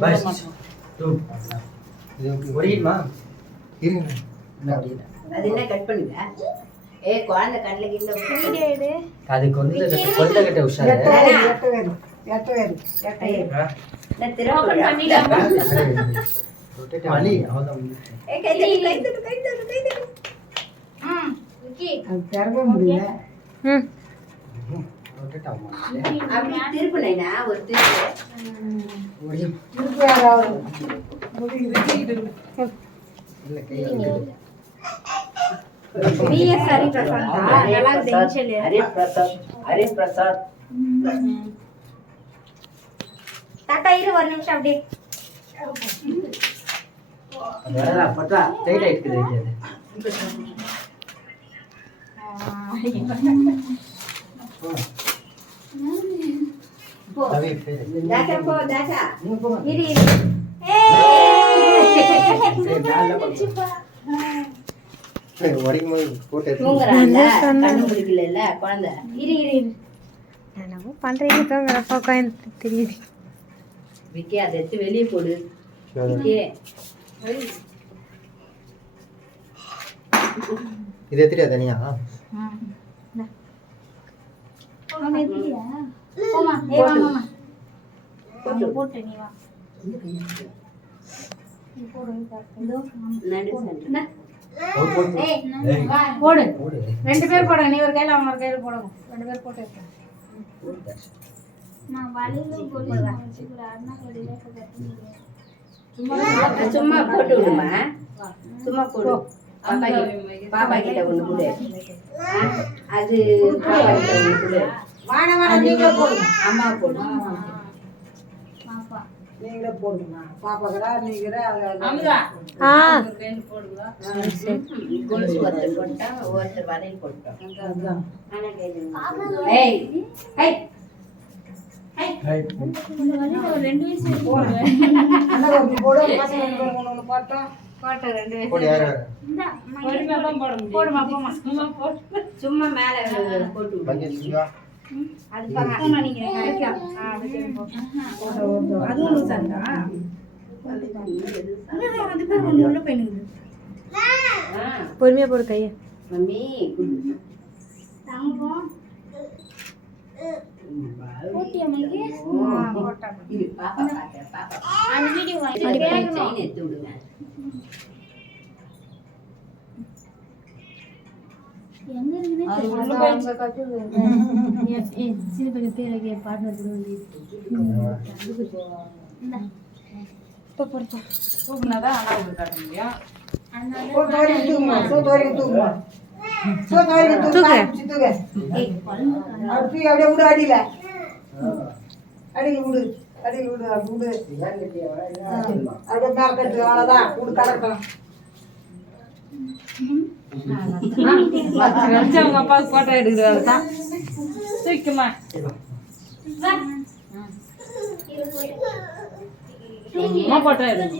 bus two ஒரேமா இருங்க அது என்ன கட் பண்ணுங்க குழந்தை கண்ணுல கிட்ட வீடியோ எடு அதுக்கு வந்து கொல்ல கட்ட உஷாரு நான் திரும்ப பண்ணிடலாம் ரொட்டேட் பண்ணி அவ்வளவுதான் கை தட்டு ஓகே அது தரவே முடியல ரொட்டேட் ஆகும் அப்படி திருப்புனேனா ஒரு திருப்பு முடியும் திருப்பு யாராவது இல்ல கை வந்து பிஎஸ் ஹரி பிரசாத் நல்லா டென்ஷன் ஹரி பிரசாத் தாத்தா இரு ஒரு நிமிஷம் அப்படியே அதடா பட்டா டைட் ஆயிடுது வைக்காது போ அவே பேர் தாத்தா போ தாத்தா இரு ஒரேமா போட்டு தூங்குறாங்க கண்ணு முடிக்கல குழந்தை இரு என்னவோ பண்றீங்க தூங்குறப்ப உட்காந்து தெரியுது விக்கி அதை எடுத்து வெளியே போடு விக்கி இது எத்திரியா தனியா போட்டு நீ வா போடு ரெண்டு பேர் போடுங்க நீ ஒரு கையில அவன் ஒரு கையில போடுங்க ரெண்டு பேர் போட்டு சும்மா போட்டு விடுமா சும்மா போடு பாப்பா கிட்ட ஒண்ணு கொடு அது பாப்பா கிட்ட ஒண்ணு கொடு நீங்களே போடுங்க அம்மா போடு நீங்களே போடுங்க பாப்பா கடா நீங்க கொலுசு ஒருத்தர் போட்டா ஒருத்தர் வரையில் போட்டோம் ரெண்டு வயசு சும்மா மேல போட்டு பொறுமையா போடு கையை மம்மி எடுத்து விடுங்க அவங்க அப்பா போட்டோ எடுக்கிறது தான் தூக்குமா போட்டோ எடுங்க